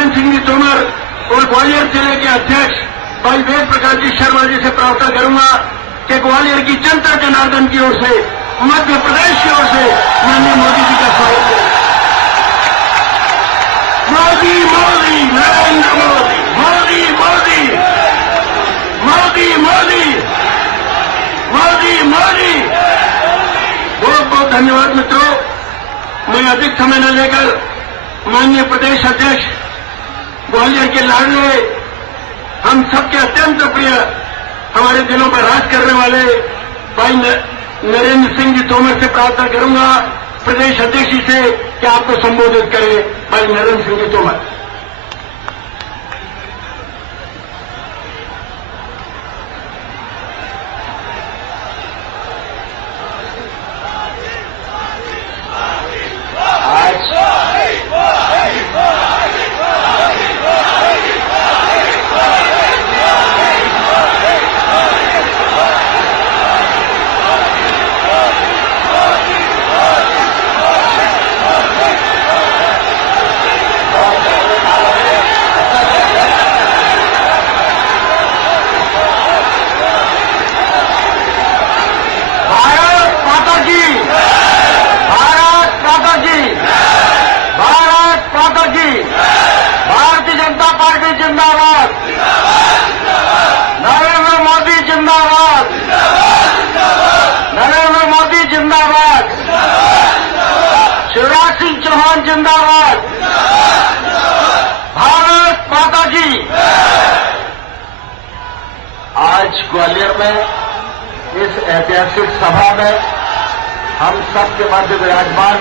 नरेंद्र सिंह जी तोमर और ग्वालियर जिले के अध्यक्ष भाई वेद प्रकाश जी शर्मा जी से प्रार्थना करूंगा कि ग्वालियर की जनता जनार्दन की ओर से, मध्य प्रदेश की ओर से माननीय मोदी जी का स्वागत करें। मोदी मोदी नरेंद्र मोदी, मोदी मोदी, मोदी मोदी, मोदी मोदी। बहुत बहुत धन्यवाद मित्रों। मैं अधिक समय न लेकर माननीय प्रदेश अध्यक्ष ग्वालियर के लाडले, हम सबके अत्यंत प्रिय, हमारे दिलों पर राज करने वाले भाई नरेंद्र सिंह जी तोमर से प्रार्थना करूंगा प्रदेश अध्यक्ष जी से कि आपको संबोधित करें भाई नरेंद्र सिंह जी तोमर। जिंदाबाद, नरेंद्र मोदी जिंदाबाद, नरेंद्र मोदी जिंदाबाद, शिवराज सिंह चौहान जिंदाबाद, भारत माता की। आज ग्वालियर में इस ऐतिहासिक सभा में हम सबके मध्य विराजमान,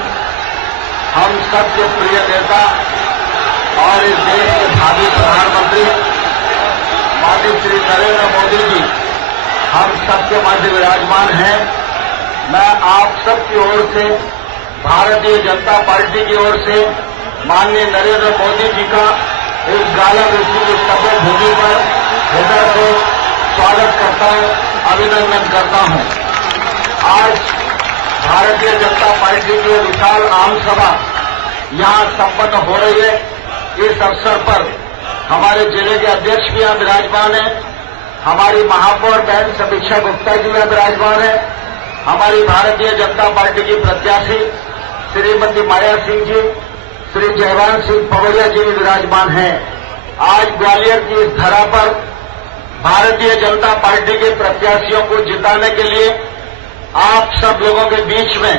हम सबके प्रिय नेता और इस देश के भावी प्रधानमंत्री माननीय श्री नरेंद्र मोदी जी हम सबके मध्य विराजमान हैं। मैं आप सबकी ओर से, भारतीय जनता पार्टी की ओर से माननीय नरेंद्र मोदी जी का इस गाला ऋषि की सभ्य भूमि पर हृदय से स्वागत करता हूं, अभिनंदन करता हूं। आज भारतीय जनता पार्टी की विशाल आम सभा यहां संपन्न हो रही है। इस अवसर पर हमारे जिले के अध्यक्ष भी यहां विराजमान हैं, हमारी महापौर बहन समीक्षा गुप्ता जी यहां विराजमान हैं, हमारी भारतीय जनता पार्टी की प्रत्याशी श्रीमती माया सिंह जी, श्री जयवान सिंह पवैया जी भी विराजमान हैं। आज ग्वालियर की इस धरा पर भारतीय जनता पार्टी के प्रत्याशियों को जिताने के लिए आप सब लोगों के बीच में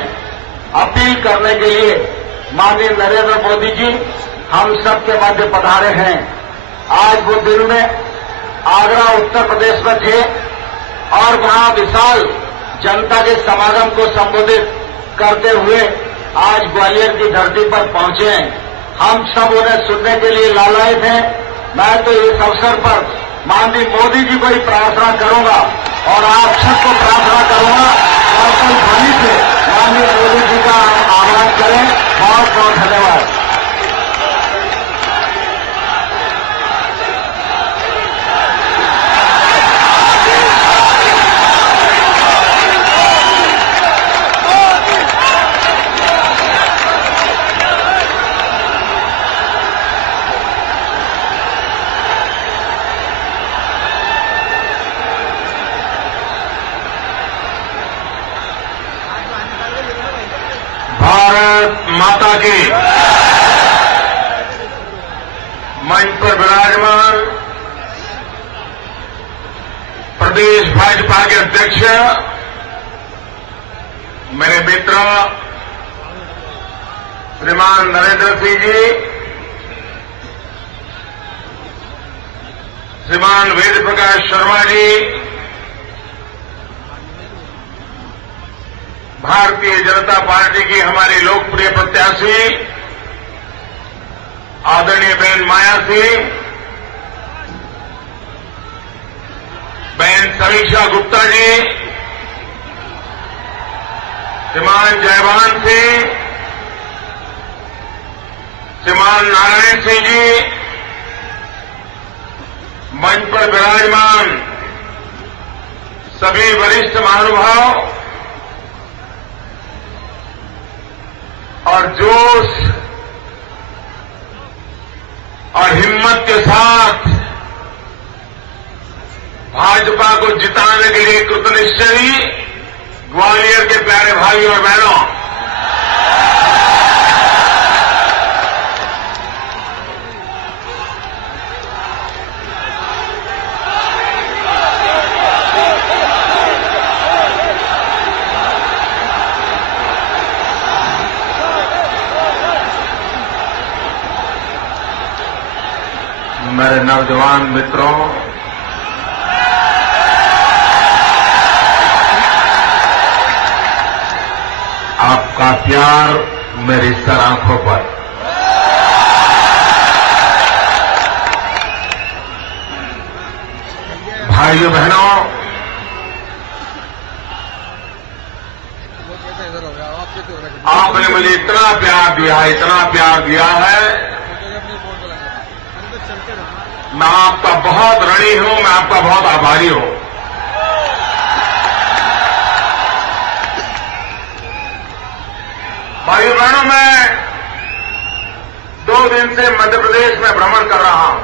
अपील करने के लिए माननीय नरेंद्र मोदी जी हम सबके मध्य पधारे हैं। आज वो दिन में आगरा उत्तर प्रदेश में थे और वहां विशाल जनता के समागम को संबोधित करते हुए आज ग्वालियर की धरती पर पहुंचे हैं। हम सब उन्हें सुनने के लिए लालायित हैं। मैं तो इस अवसर पर माननीय मोदी जी को ही प्रार्थना करूंगा और आप सबको प्रार्थना करूंगा और कल ध्वनि से माननीय मोदी जी का आह्वान करें। बहुत बहुत धन्यवाद। भारत माता की। मंच पर विराजमान प्रदेश भाजपा के अध्यक्ष मेरे मित्र श्रीमान नरेंद्र सिंह जी, श्रीमान वेद प्रकाश शर्मा जी, भारतीय जनता पार्टी की हमारी लोकप्रिय प्रत्याशी आदरणीय बहन माया सिंह, बहन समीक्षा गुप्ता जी, श्रीमान जयवान सिंह, श्रीमान नारायण सिंह जी, मंच पर विराजमान सभी वरिष्ठ महानुभाव और जोश और हिम्मत के साथ भाजपा को जिताने के लिए कृतनिश्चयी ग्वालियर के प्यारे भाई और बहनों, मेरे नौजवान मित्रों, आपका प्यार मेरी सर आंखों पर। भाइयों बहनों, आपने मुझे इतना प्यार दिया है, मैं आपका बहुत ऋणी हूं, मैं आपका बहुत आभारी हूं। भाइयों बहनों, मैं 2 दिन से मध्य प्रदेश में भ्रमण कर रहा हूं।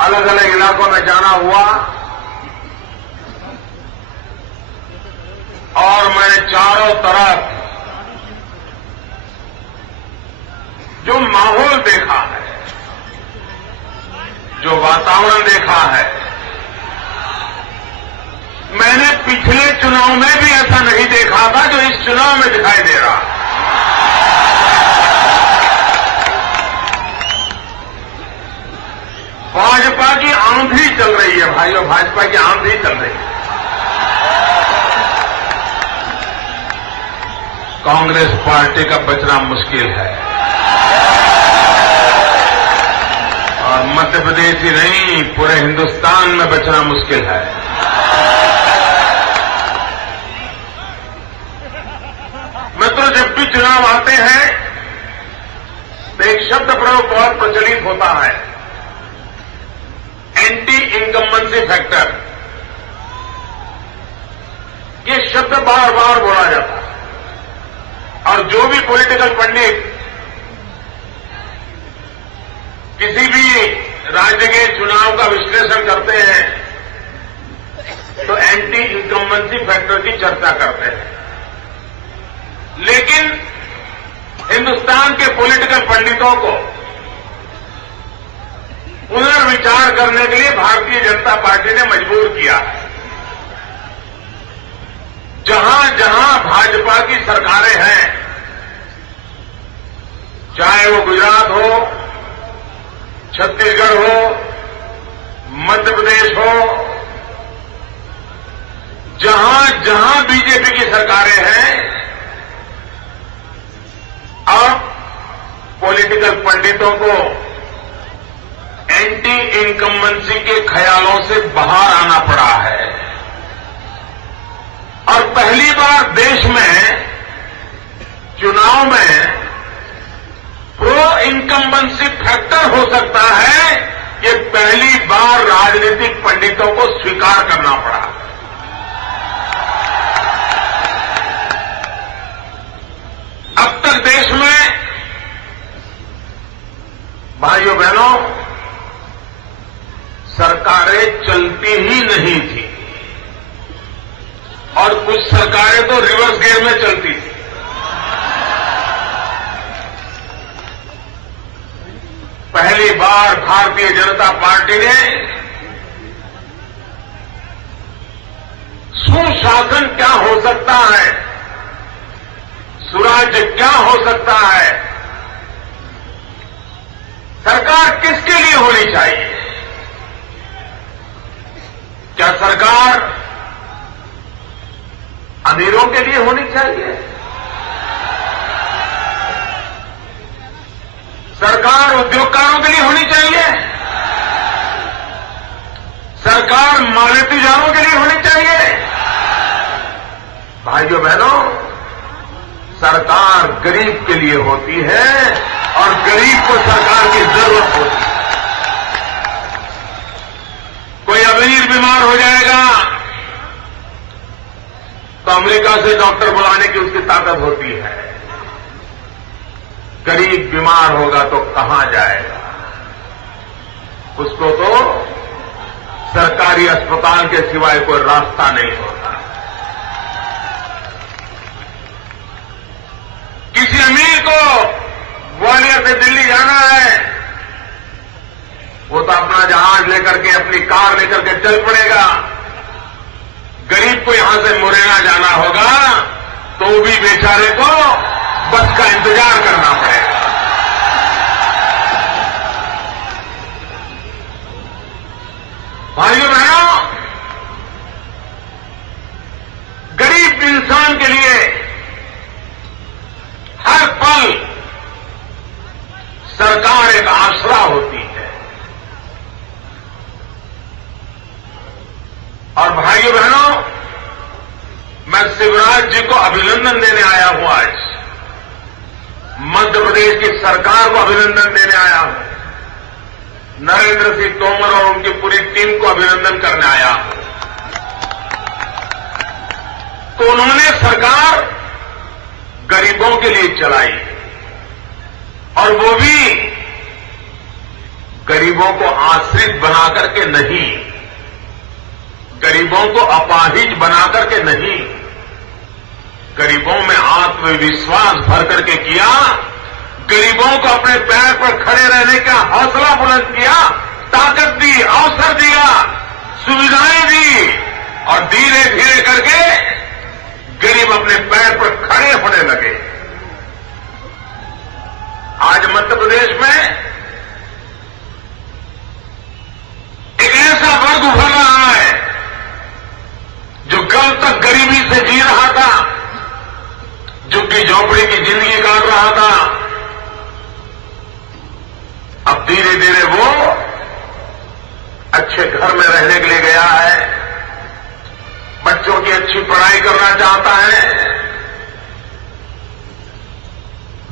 अलग अलग इलाकों में जाना हुआ और मैंने चारों तरफ जो माहौल देखा है, जो वातावरण देखा है, मैंने पिछले चुनाव में भी ऐसा नहीं देखा था जो इस चुनाव में दिखाई दे रहा। भाजपा की आंधी चल रही है भाइयों, भाजपा की आंधी चल रही है। कांग्रेस पार्टी का बचना मुश्किल है और मध्य प्रदेश ही नहीं, पूरे हिंदुस्तान में बचना मुश्किल है। मित्रों, जब भी चुनाव आते हैं तो एक शब्द प्रयोग बहुत प्रचलित होता है, एंटी इनकम्बेंसी फैक्टर। ये शब्द बार बार बोला जाता है और जो भी पॉलिटिकल पंडित किसी भी राज्य के चुनाव का विश्लेषण करते हैं तो एंटी इनकम्बेंसी फैक्टर की चर्चा करते हैं। लेकिन हिंदुस्तान के पॉलिटिकल पंडितों को पुनर्विचार करने के लिए भारतीय जनता पार्टी ने मजबूर किया है। जहां जहां भाजपा की सरकारें हैं, चाहे वो गुजरात हो, छत्तीसगढ़ हो, मध्य प्रदेश हो, जहां जहां बीजेपी की सरकारें हैं, अब पॉलिटिकल पंडितों को एंटी इनकम्बेंसी के ख्यालों से बाहर आना पड़ा है और पहली बार देश में चुनाव में प्रो इनकम्बेंसी फैक्टर हो सकता है, ये पहली बार राजनीतिक पंडितों को स्वीकार करना पड़ा। अब तक देश में भाइयों बहनों सरकारें चलती ही नहीं थी और कुछ सरकारें तो रिवर्स गियर में चलती थी। पहली बार भारतीय जनता पार्टी ने सुशासन क्या हो सकता है, सुराज्य क्या हो सकता है, सरकार किसके लिए होनी चाहिए, क्या सरकार अमीरों के लिए होनी चाहिए, सरकार उद्योगकारों के लिए होनी चाहिए, सरकार मान्यताजारों के लिए होनी चाहिए? भाइयों बहनों, सरकार गरीब के लिए होती है और गरीब को सरकार की जरूरत होती है। कोई अमीर बीमार हो जाएगा तो अमेरिका से डॉक्टर बुलाने की उसकी ताकत होती है, गरीब बीमार होगा तो कहां जाएगा? उसको तो सरकारी अस्पताल के सिवाय कोई रास्ता नहीं होता। किसी अमीर को ग्वालियर से दिल्ली जाना है, वो तो अपना जहाज लेकर के, अपनी कार लेकर के चल पड़ेगा। गरीब को यहां से मुरैना जाना होगा तो भी बेचारे को बस का इंतजार करना पड़ेगा। भाइयों बहनों, गरीब इंसान के लिए हर पल सरकार एक आसरा होती है। और भाइयों बहनों, मैं शिवराज जी को अभिनंदन देने आया हूं। आज मध्य प्रदेश की सरकार को अभिनंदन देने आया हूं। नरेंद्र सिंह तोमर और उनकी पूरी टीम को अभिनंदन करने आया हूं। तो उन्होंने सरकार गरीबों के लिए चलाई, और वो भी गरीबों को आश्रित बना करके नहीं, गरीबों को अपाहिज बना करके नहीं, गरीबों में आत्मविश्वास भर करके किया। गरीबों को अपने पैर पर खड़े रहने का हौसला बुलंद किया, ताकत दी, अवसर दिया, सुविधाएं दी, और धीरे धीरे करके गरीब अपने पैर पर खड़े होने लगे। आज मध्य प्रदेश में एक ऐसा वर्ग उभर रहा है जो कल तक गरीबी से जी रहा था, झुग्गी झोंपड़ी की जिंदगी काट रहा था। अब धीरे धीरे वो अच्छे घर में रहने के लिए गया है, बच्चों की अच्छी पढ़ाई करना चाहता है,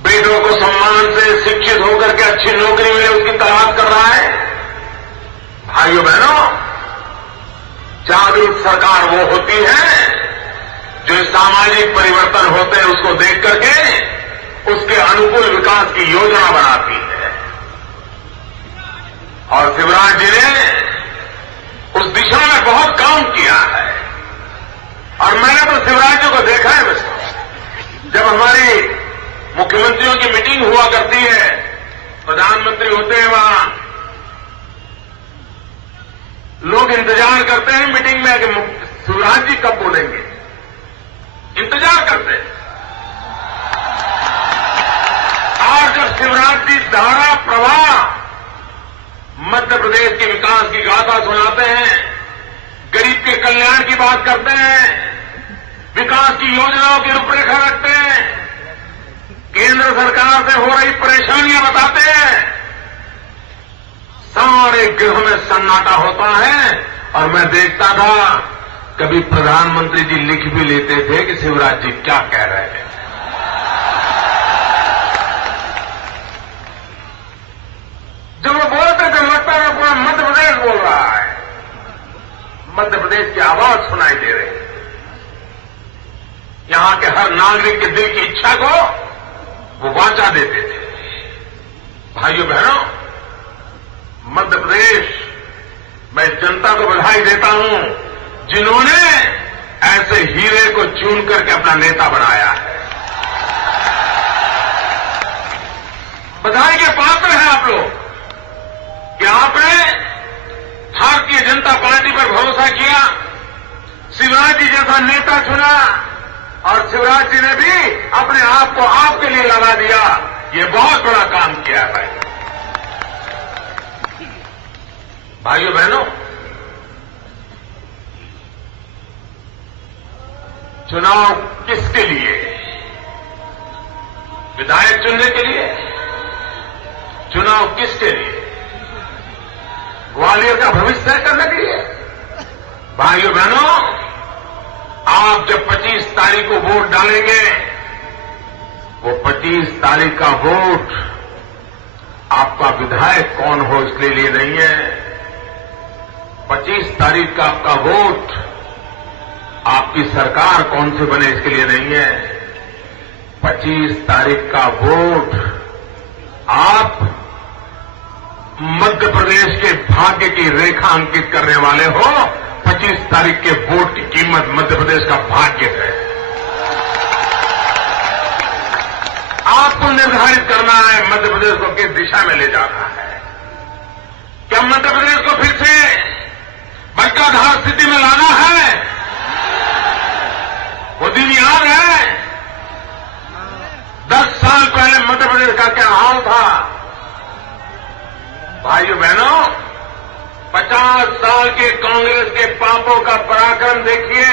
बेटों को सम्मान से शिक्षित होकर के अच्छी नौकरी मिले उसकी तलाश कर रहा है। भाइयों बहनों, जागरूक सरकार वो होती है जो सामाजिक परिवर्तन होते हैं उसको देख करके उसके अनुकूल विकास की योजना बनाती है। और शिवराज जी ने उस दिशा में बहुत काम किया है। और मैंने तो शिवराज जी को देखा है मित्रों, जब हमारी मुख्यमंत्रियों की मीटिंग हुआ करती है, प्रधानमंत्री होते हैं वहां, लोग इंतजार करते हैं मीटिंग में कि शिवराज जी कब बोलेंगे, इंतजार करते हैं। और जब शिवराज जी धारा प्रवाह मध्य प्रदेश के विकास की गाथा सुनाते हैं, गरीब के कल्याण की बात करते हैं, विकास की योजनाओं की रूपरेखा रखते हैं, केंद्र सरकार से हो रही परेशानियां बताते हैं, सारे गृह में सन्नाटा होता है। और मैं देखता था कभी प्रधानमंत्री जी लिख भी लेते थे कि शिवराज जी क्या कह रहे हैं। जब वो बोलते थे लगता है पूरा मध्य प्रदेश बोल रहा है, मध्य प्रदेश की आवाज सुनाई दे रही है। यहां के हर नागरिक के दिल की इच्छा को वो वाचा देते थे। भाइयों बहनों, मध्य प्रदेश, मैं जनता को बधाई देता हूं जिन्होंने ऐसे हीरे को चुन करके अपना नेता बनाया है। बधाई के पात्र हैं आप लोग कि आपने भारतीय जनता पार्टी पर भरोसा किया, शिवराज जी जैसा नेता चुना, और शिवराज जी ने भी अपने आप को आपके लिए लगा दिया। ये बहुत बड़ा काम किया है। भाइयों बहनों, चुनाव किसके लिए? विधायक चुनने के लिए? चुनाव किसके लिए? ग्वालियर का भविष्य तय करने के लिए? भाइयों बहनों, आप जब 25 तारीख को वोट डालेंगे, वो 25 तारीख का वोट आपका विधायक कौन हो इसके लिए नहीं है। 25 तारीख का आपका वोट आपकी सरकार कौन से बने इसके लिए नहीं है। 25 तारीख का वोट मध्य प्रदेश के भाग्य की रेखा अंकित करने वाले हो, 25 तारीख के वोट की कीमत मध्य प्रदेश का भाग्य है। आपको निर्धारित करना है मध्य प्रदेश को किस दिशा में ले जाना है। क्या मध्य प्रदेश को फिर से बंटाधार स्थिति में लाना है? वो दिन याद है 10 साल पहले मध्य प्रदेश का क्या हाल था? भाइयों बहनों, 50 साल के कांग्रेस के पापों का पराक्रम देखिए।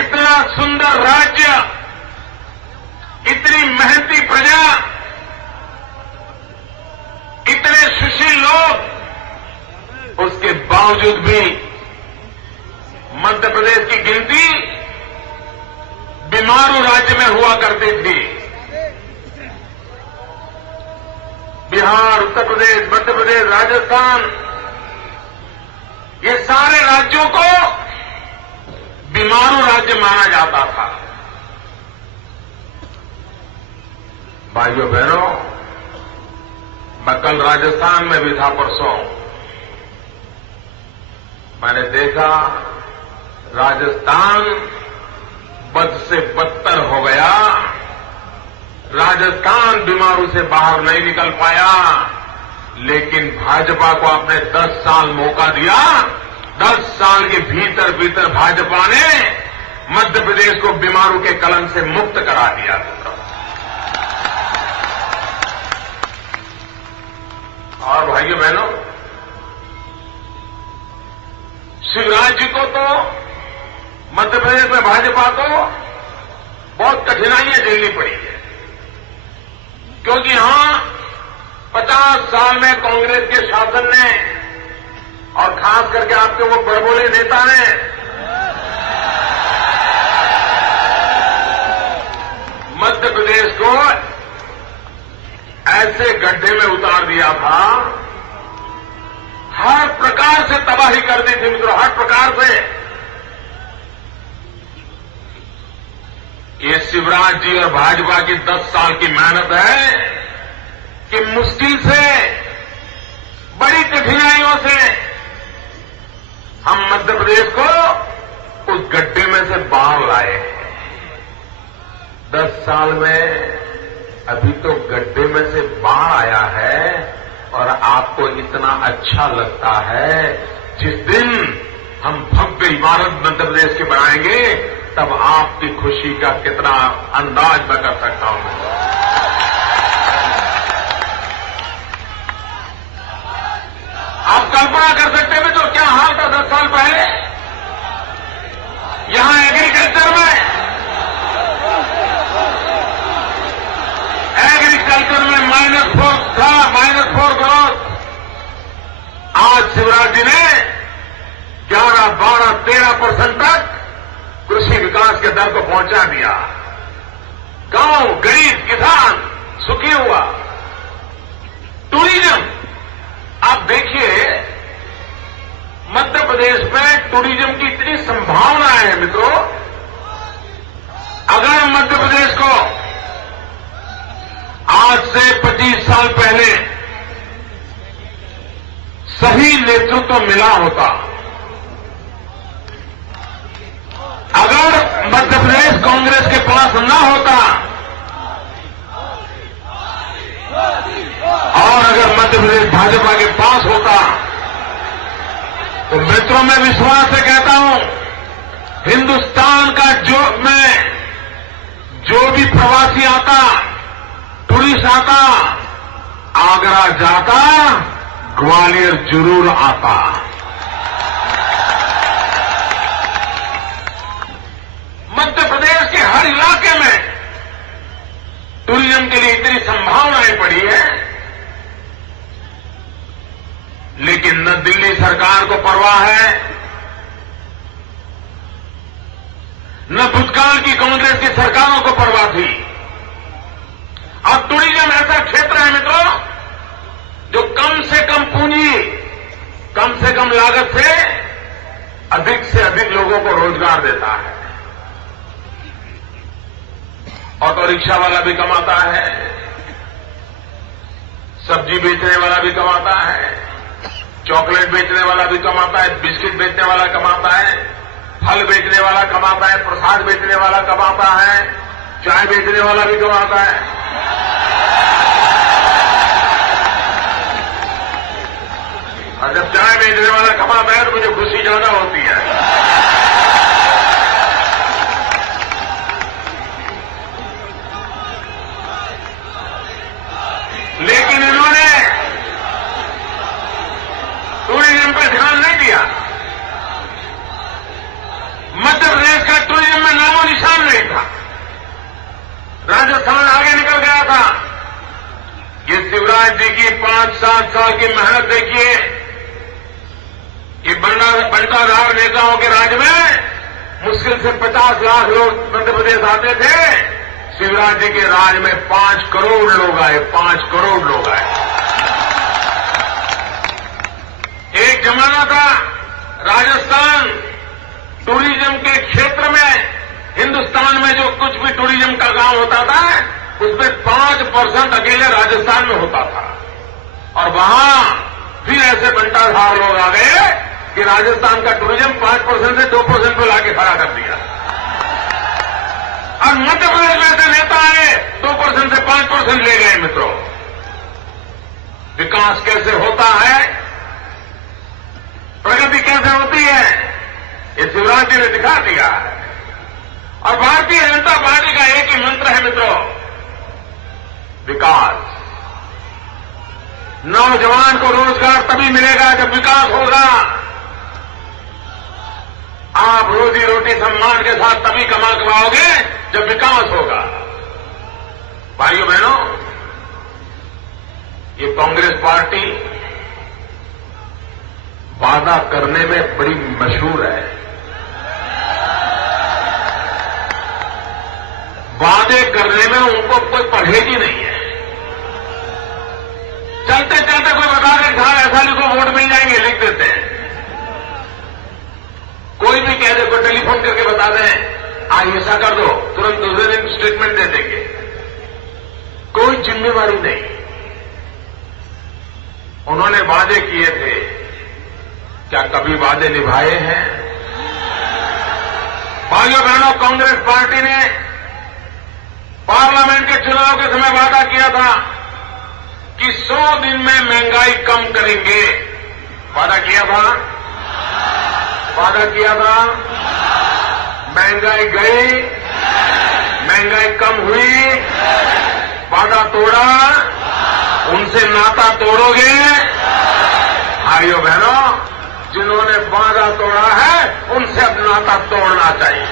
इतना सुंदर राज्य, इतनी मेहनती प्रजा, इतने सुशील लोग, उसके बावजूद भी मध्य प्रदेश की गिनती बीमारू राज्य में हुआ करती थी। बिहार, उत्तर प्रदेश, मध्य प्रदेश, राजस्थान, ये सारे राज्यों को बीमारू राज्य माना जाता था। भाइयों बहनों, मैं कल राजस्थान में भी था, परसों मैंने देखा राजस्थान बद से बदतर हो गया। राजस्थान बीमारू से बाहर नहीं निकल पाया, लेकिन भाजपा को आपने 10 साल मौका दिया। 10 साल के भीतर भीतर भाजपा ने मध्य प्रदेश को बीमारू के कलंक से मुक्त करा दिया। और भाइयों बहनों, शिवराज जी को तो मध्य प्रदेश में भाजपा को बहुत कठिनाइयां झेलनी पड़ी है, क्योंकि यहां 50 साल में कांग्रेस के शासन ने और खास करके आपके वो बड़बोले नेता ने मध्य प्रदेश को ऐसे गड्ढे में उतार दिया था, हर प्रकार से तबाही कर दी थी मित्रों, हर प्रकार से। ये शिवराज जी और भाजपा की 10 साल की मेहनत है कि मुश्किल से, बड़ी कठिनाइयों से हम मध्य प्रदेश को उस गड्ढे में से बाहर लाए। 10 साल में अभी तो गड्ढे में से बाहर आया है और आपको इतना अच्छा लगता है। जिस दिन हम भव्य इमारत मध्य प्रदेश के बनाएंगे, तब आपकी खुशी का कितना अंदाज मैं कर सकता हूं। आप कल्पना कर सकते हैं तो क्या हाल था 10 साल पहले यहां एग्रीकल्चर में। एग्रीकल्चर में -4 था, -4 ग्रोथ। आज शिवराज जी ने 11, 12, 13% तक कृषि विकास के दर को पहुंचा दिया। गांव, गरीब, किसान सुखी हुआ। टूरिज्म, आप देखिए मध्य प्रदेश में टूरिज्म की इतनी संभावनाएं हैं मित्रों। अगर मध्य प्रदेश को आज से 25 साल पहले सही नेतृत्व मिला होता, अगर मध्य प्रदेश कांग्रेस के पास न होता और अगर मध्य प्रदेश भाजपा के पास होता, तो मित्रों मैं विश्वास से कहता हूं, हिंदुस्तान का जो भी प्रवासी आता, टूरिस्ट आता, आगरा जाता, ग्वालियर जरूर आता। मध्य प्रदेश के हर इलाके में टूरिज्म के लिए इतनी संभावनाएं पड़ी है, लेकिन न दिल्ली सरकार को परवाह है, न भूतकाल की कांग्रेस की सरकारों को परवाह थी। और टूरिज्म ऐसा क्षेत्र है मित्रों जो कम से कम पूंजी, कम से कम लागत से अधिक लोगों को रोजगार देता है। ऑटो रिक्शा वाला भी कमाता है, सब्जी बेचने वाला भी कमाता है, चॉकलेट बेचने वाला भी कमाता है, बिस्किट बेचने वाला कमाता है, फल बेचने वाला कमाता है, प्रसाद बेचने वाला कमाता है, चाय बेचने वाला भी कमाता है। और जब चाय बेचने वाला कमाता है तो मुझे खुशी ज्यादा होती है। लेकिन इन्होंने टूरिज्म पर ध्यान नहीं दिया। मध्य प्रदेश का टूरिज्म में नामो निशान नहीं था। राजस्थान आगे निकल गया था। ये शिवराज जी की 5-7 साल की मेहनत देखिए। ये बंटाधार नेताओं के राज में मुश्किल से 50 लाख लोग मध्य प्रदेश आते थे। शिवराज जी के राज में 5 करोड़ लोग आए, 5 करोड़ लोग आए। एक जमाना था राजस्थान टूरिज्म के क्षेत्र में, हिंदुस्तान में जो कुछ भी टूरिज्म का काम होता था उसमें 5% अकेले राजस्थान में होता था। और वहां फिर ऐसे बंटाधार लोग आ गए कि राजस्थान का टूरिज्म 5% से 2% पे लाके खड़ा कर दिया। और मध्य प्रदेश में ऐसे नेता आए 2% से 5% ले गए। मित्रों, विकास कैसे होता है, प्रगति कैसे होती है, ये शिवराज जी ने दिखा दिया है। और भारतीय जनता पार्टी का एक ही मंत्र है मित्रों, विकास। नौजवान को रोजगार तभी मिलेगा जब विकास होगा। आप रोजी रोटी सम्मान के साथ तभी कमा पाओगे जब विकास होगा। भाइयों बहनों, ये कांग्रेस पार्टी वादा करने में बड़ी मशहूर है। वादे करने में उनको कोई परहेज नहीं है। चलते चलते कोई बता दे साहब ऐसा लिखो वोट मिल जाएंगे, लिख देते हैं। कोई भी कह दे, कोई टेलीफोन करके बता दें आज ऐसा कर दो, तुरंत दूसरे दिन स्टेटमेंट दे देंगे। कोई जिम्मेवारी नहीं। उन्होंने वादे किए थे, क्या कभी वादे निभाए हैं? भाइयों बहनों, कांग्रेस पार्टी ने पार्लियामेंट के चुनाव के समय वादा किया था कि 100 दिन में महंगाई कम करेंगे। वादा किया था, वादा किया था। महंगाई गई, महंगाई कम हुई, वादा तोड़ा, उनसे नाता तोड़ोगे? भाइयों बहनों, जिन्होंने वादा तोड़ा है उनसे अब नाता तोड़ना चाहिए।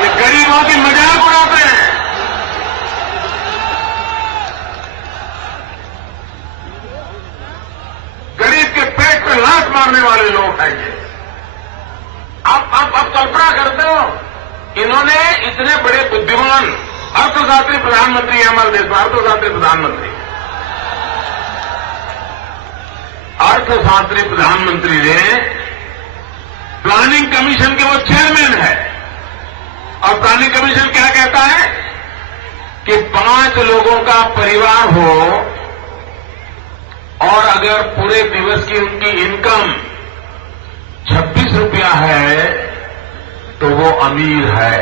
ये गरीबों की मजाक उड़ाते हैं। गरीब के पेट पे लात मारने वाले लोग हैं ये। आप कल्पना करते हो, इन्होंने इतने बड़े बुद्धिमान अर्थशास्त्री प्रधानमंत्री है हमारे देश में, अर्थशास्त्री प्रधानमंत्री, अर्थशास्त्री प्रधानमंत्री ने प्लानिंग कमीशन के वो चेयरमैन है। और प्लानिंग कमीशन क्या कहता है कि 5 लोगों का परिवार हो और अगर पूरे दिवस की उनकी इनकम 26 रुपया है तो वो अमीर है,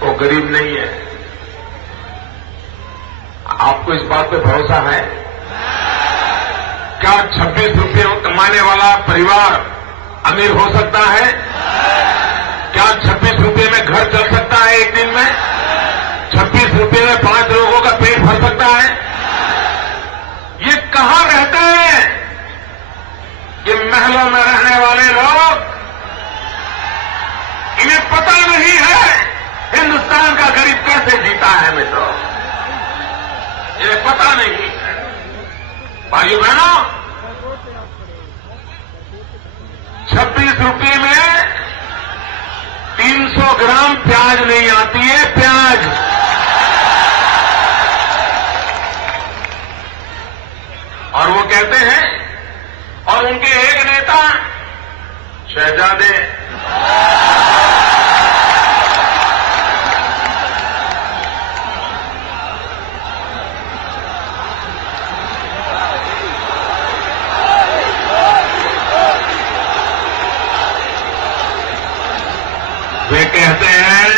वो गरीब नहीं है। आपको इस बात पे भरोसा है? क्या 26 रुपये कमाने वाला परिवार अमीर हो सकता है? क्या 26 रुपये में घर चल सकता है एक दिन में? 26 रुपये में 5 लोगों का पेट भर सकता है? ये कहां रहते हैं? ये महलों में रहने वाले लोग, इन्हें पता नहीं है हिंदुस्तान का गरीब कैसे जीता है। मित्रों, इन्हें पता नहीं है। भाइयों बहनों, 26 रुपये में 300 ग्राम प्याज नहीं आती है। प्याज और वो कहते हैं, और उनके एक नेता शहजादे वे कहते हैं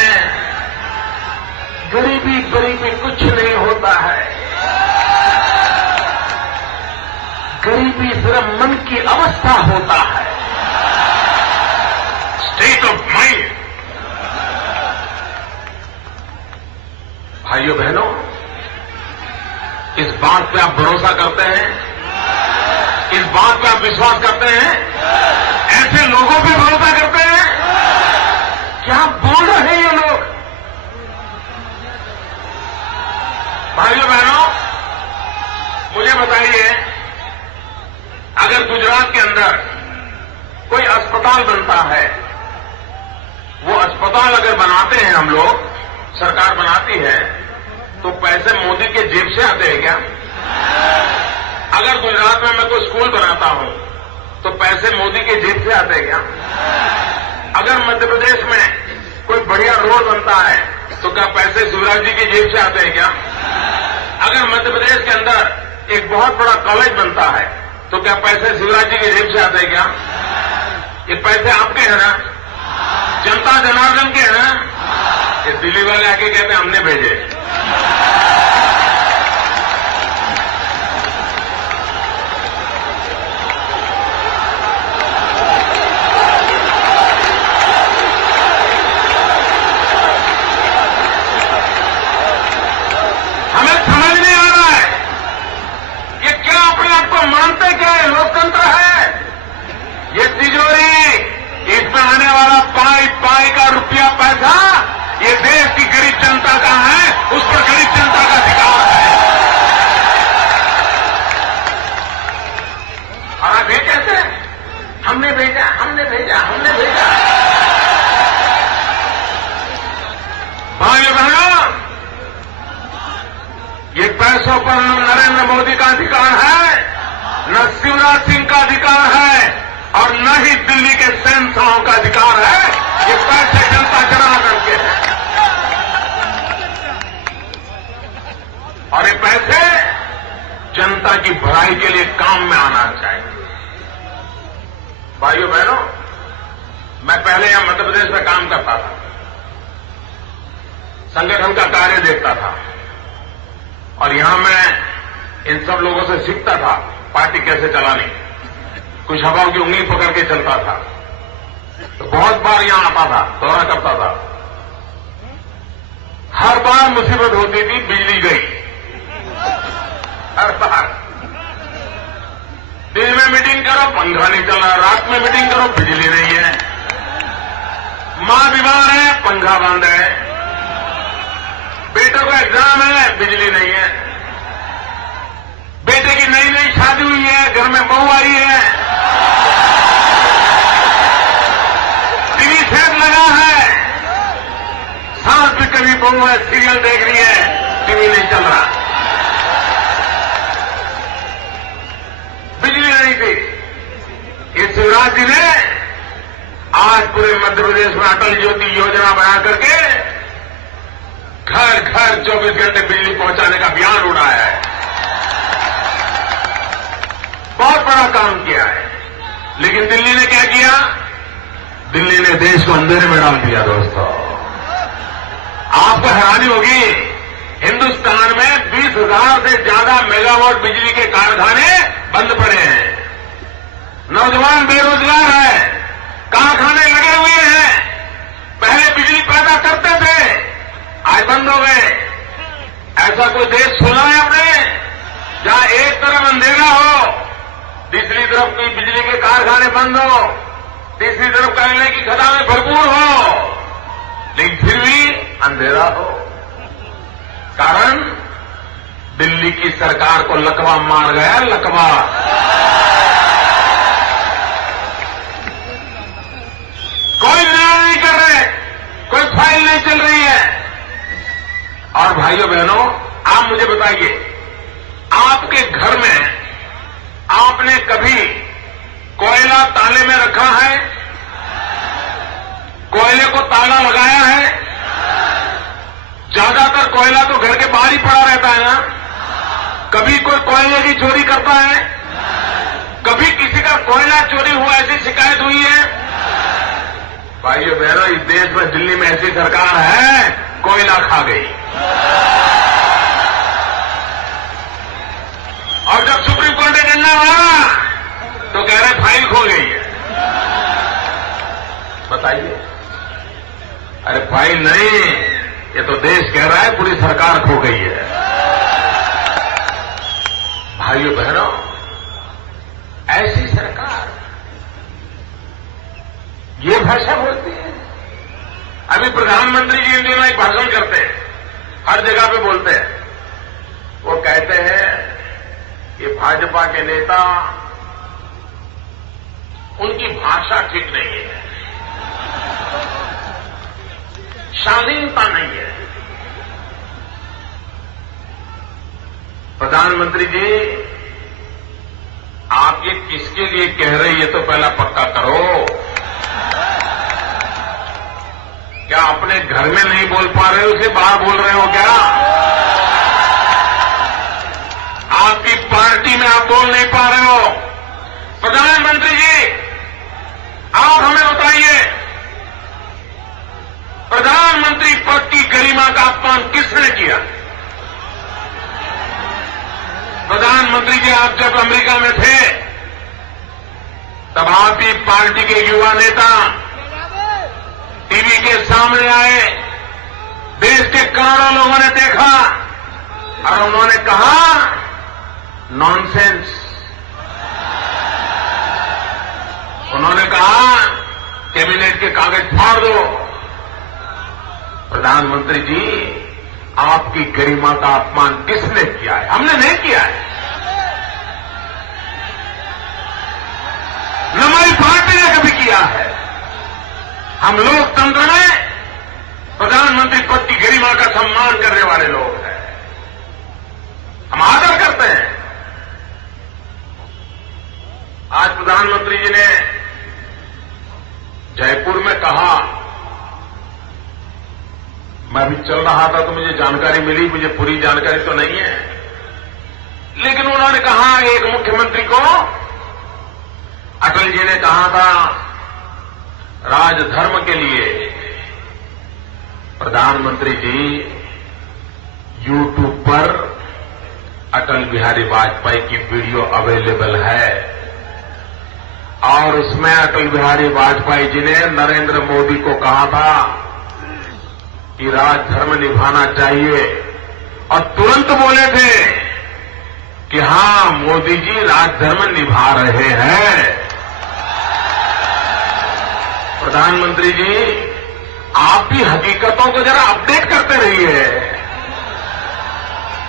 गरीबी गरीबी कुछ नहीं होता है, गरीबी सिर्फ मन की अवस्था होता है, स्टेट ऑफ माइंड। भाइयों बहनों, इस बात पे आप भरोसा करते हैं, इस बात पे आप विश्वास करते हैं, ऐसे लोगों पे भरोसा करते हैं? क्या बोल रहे हैं ये लोग? भाइयों बहनों, मुझे बताइए, अगर गुजरात के अंदर कोई अस्पताल बनता है, वो अस्पताल अगर बनाते हैं हम लोग, सरकार बनाती है, तो पैसे मोदी के जेब से आते हैं क्या? अगर गुजरात में मैं कोई स्कूल बनाता हूं, तो पैसे मोदी के जेब से आते हैं क्या? अगर मध्य प्रदेश में कोई बढ़िया रोड बनता है, तो क्या पैसे शिवराज जी की जेब से आते हैं क्या? अगर मध्य प्रदेश के अंदर एक बहुत बड़ा कॉलेज बनता है, तो क्या पैसे शिवराज जी की जेब से आते हैं क्या? ये पैसे आपके हैं ना, जनता जनार्दन के हैं ना? ये दिल्ली वाले आके कहते हैं हमने भेजे। मानते क्या है? लोकतंत्र है ये तिजोरी, इसमें आने वाला पाई पाई का रुपया पैसा ये देश की गरीब जनता का है, उस पर गरीब जनता का अधिकार है। और आप ये कहते हैं हमने भेजा, हमने भेजा, हमने भेजा। भाइयों बहनों, ये पैसों पर न नरेंद्र मोदी का अधिकार है, न शिवराज सिंह का अधिकार है, और न ही दिल्ली के शहंशाहों का अधिकार है। ये पैसे जनता जनार्दन के हैं, और ये पैसे जनता की भलाई के लिए काम में आना चाहिए। भाइयों बहनों, मैं पहले यहां मध्य प्रदेश में काम करता था, संगठन का कार्य देखता था, और यहां मैं इन सब लोगों से सीखता था पार्टी कैसे चलानी। कुछ हवाओं की उंगली पकड़ के चलता था, तो बहुत बार यहां आता था, दौरा करता था। हर बार मुसीबत होती थी, बिजली गई, हर बार। दिन में मीटिंग करो, पंखा नहीं चल रहा, रात में मीटिंग करो, बिजली नहीं है, मां बीमार है, पंखा बंद है, बेटों का एग्जाम है, बिजली नहीं है, बेटे की नई नई शादी हुई है, घर में बहू आई है, टीवी सेट लगा है, सास भी कभी बहू है, सीरियल देख रही है, टीवी नहीं चल रहा, बिजली नहीं थी। इस शिवराज जी ने आज पूरे मध्य प्रदेश में अटल ज्योति योजना बना करके घर घर 24 घंटे बिजली पहुंचाने का अभियान उड़ाया है। बहुत बड़ा काम किया है। लेकिन दिल्ली ने क्या किया? दिल्ली ने देश को अंधेरे में डाल दिया। दोस्तों, आपको हैरानी होगी, हिंदुस्तान में 20,000 से ज्यादा मेगावाट बिजली के कारखाने बंद पड़े हैं। नौजवान बेरोजगार है, कारखाने लगे हुए हैं, पहले बिजली पैदा करते थे, आज बंद हो गए। ऐसा कोई देश सुना है आपने जहां एक तरफ अंधेरा हो, दूसरी तरफ कोई बिजली के कारखाने बंद हो, तीसरी तरफ कोयले की खदानें भरपूर हो, लेकिन फिर भी अंधेरा हो? कारण दिल्ली की सरकार को लकवा मार गया, लकवा। कोई निर्णय नहीं कर रहे, कोई फाइल नहीं चल रही है। और भाइयों बहनों, आप मुझे बताइए, आपके घर में ताला लगाया है। ज्यादातर कोयला तो घर के बाहर ही पड़ा रहता है ना। कभी कोई कोयले की चोरी करता है? कभी किसी का कोयला चोरी हुआ ऐसी शिकायत हुई है? भाइयों बहनों, इस देश में दिल्ली में ऐसी सरकार है, कोयला खा गई। और जब सुप्रीम कोर्ट ने डंडा मारा तो कह रहे फाइल खो गई है। बताइए, अरे फाइल नहीं, ये तो देश कह रहा है पूरी सरकार खो गई है। भाइयों बहनों, ऐसी सरकार ये भाषा बोलती है। अभी प्रधानमंत्री जी इन दिनों एक भाषण करते हैं, हर जगह पे बोलते हैं। वो कहते हैं कि भाजपा के नेता, उनकी भाषा ठीक नहीं है, शालीनता नहीं है। प्रधानमंत्री जी, आप ये किसके लिए कह रहे हैं, ये तो पहला पक्का करो। क्या अपने घर में नहीं बोल पा रहे हो, उसे बाहर बोल रहे हो क्या? आपकी पार्टी में आप बोल नहीं पा रहे हो। प्रधानमंत्री जी, आप हमें बताइए, प्रधानमंत्री पद की गरिमा का अपमान किसने किया? प्रधानमंत्री जी, आप जब अमेरिका में थे तब आप ही पार्टी के युवा नेता टीवी के सामने आए, देश के करोड़ों लोगों ने देखा और उन्होंने कहा नॉनसेंस। उन्होंने कहा कैबिनेट के कागज फाड़ दो। प्रधानमंत्री जी, आपकी गरिमा का अपमान किसने किया है? हमने नहीं किया है, न हमारी पार्टी ने कभी किया है। हम लोकतंत्र में प्रधानमंत्री पद की गरिमा का सम्मान करने वाले लोग हैं, हम आदर करते हैं। आज प्रधानमंत्री जी ने जयपुर में कहा, मैं भी चल रहा था तो मुझे जानकारी मिली, मुझे पूरी जानकारी तो नहीं है, लेकिन उन्होंने कहा एक मुख्यमंत्री को अटल जी ने कहा था राजधर्म के लिए। प्रधानमंत्री जी, यूट्यूब पर अटल बिहारी वाजपेयी की वीडियो अवेलेबल है और उसमें अटल बिहारी वाजपेयी जी ने नरेंद्र मोदी को कहा था कि राजधर्म निभाना चाहिए और तुरंत बोले थे कि हां, मोदी जी राजधर्म निभा रहे हैं। प्रधानमंत्री जी, आप भी हकीकतों को जरा अपडेट करते रहिए,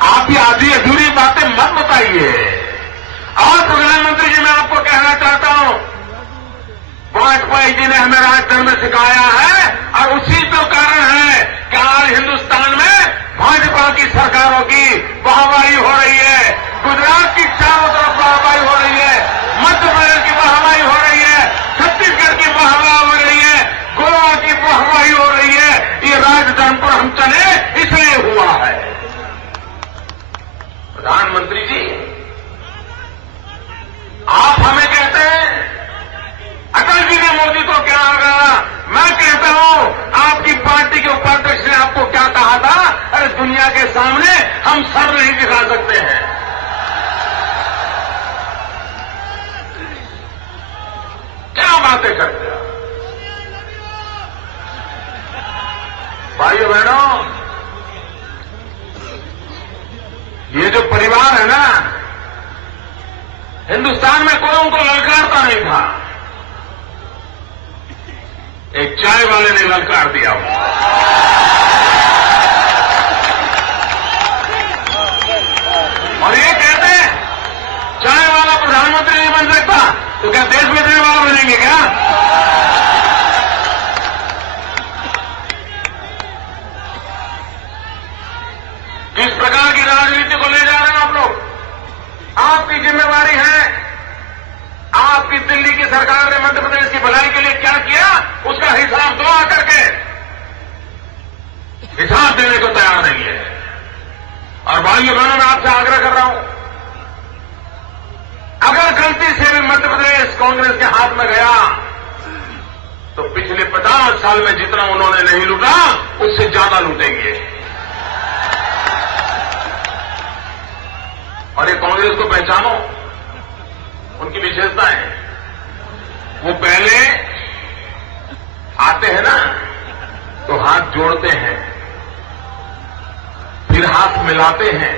आप भी आधी अधूरी बातें मत बताइए। और प्रधानमंत्री जी, मैं आपको कहना चाहता हूं, वाजपेयी जी ने हमें राजधर्म सिखाया है और उसी तो कारण है कि आज हिंदुस्तान में भाजपा की सरकारों की वाहवाही हो रही है। गुजरात की चारों तरफ वाहवाही हो रही है, मध्य प्रदेश की वाहवाही हो रही है, छत्तीसगढ़ की वाहवाही हो रही है, गोवा की वाहवाही हो रही है। ये राजधर्म पर हम चले इसलिए हुआ है। प्रधानमंत्री जी, आप हमें कहते हैं अटल जी ने मोदी को क्या कहा, मैं कहता हूं आपकी पार्टी के उपाध्यक्ष ने आपको क्या कहा था? अरे दुनिया के सामने हम सर नहीं दिखा सकते हैं। क्या बातें करते हो भाइयों बहनों? ये जो परिवार है ना, हिंदुस्तान में कोई उनको ललकारता नहीं था, एक चाय वाले ने ललकार दिया। और ये कहते हैं चाय वाला प्रधानमंत्री नहीं बन सकता, तो क्या देश में देने वाला बनेंगे क्या? किस प्रकार की राजनीति को ले जा रहे हैं आप लोग? आपकी जिम्मेवारी है। आपकी दिल्ली की सरकार ने मध्य प्रदेश की भलाई के लिए क्या किया, उसका हिसाब दो आकर के। हिसाब देने को तैयार नहीं है। और भाइयों बहनों, मैं आपसे आग्रह कर रहा हूं, अगर गलती से भी मध्य प्रदेश कांग्रेस के हाथ में गया तो पिछले 50 साल में जितना उन्होंने नहीं लूटा उससे ज्यादा लूटेंगे। और ये कांग्रेस को पहचानो, उनकी विशेषताएं। वो पहले आते हैं ना तो हाथ जोड़ते हैं, फिर हाथ मिलाते हैं,